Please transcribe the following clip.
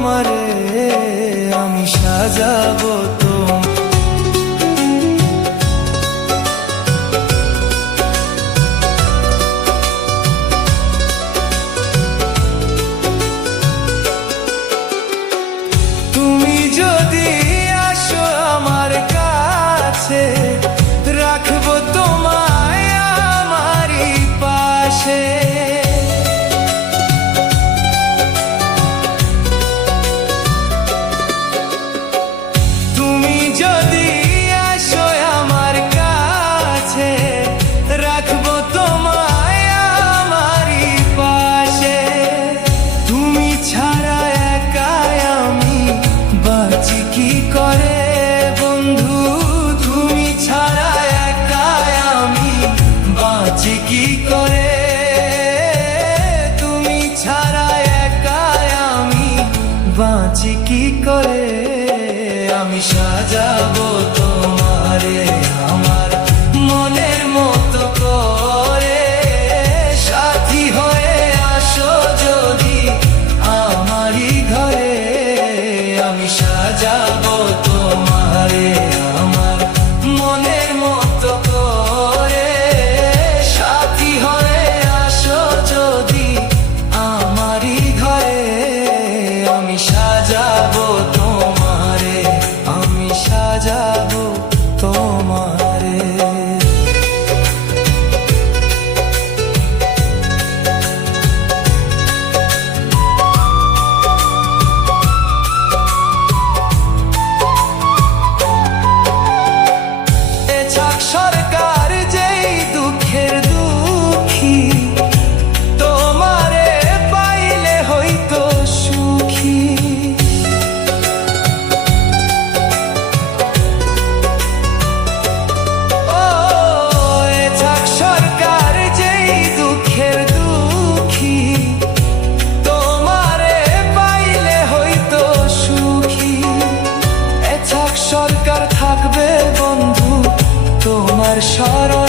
তোমারে আমি সাজাবো তুমি যদি আসো আমার কাছে রাখবো তোমায় আমারই পাশে। তুমি যদি আসো আমার কাছে রাখবো তোমায় আমারই পাশে। তুমি ছাড়া একাই আমি বাঁচি কি করে বন্ধু, তুমি ছাড়া একাই আমি বাঁচি কি করে, তুমি ছাড়া একাই আমি বাঁচি কি করে। আমি সাজাবো তোমারে আমার মনের মতো করে, সাথী হয়ে আসো যদি আমারই ঘরে। আমি সাজাবো তোমারে আমার মনের মতো করে, সাথী হয়ে আসো যদি আমারই ঘরে। আমি সাজাবো তোমারে, আমি সাজাবো তোমারে। সরকার যেই দুঃখের দুঃখী, তোমারে পাইলে হইতো সুখী। ও সরকার যেই দুঃখের দুঃখী, তোমারে পাইলে হইতো সুখী। সরকার থাকবে বন্ধু তোমার স্মরণ।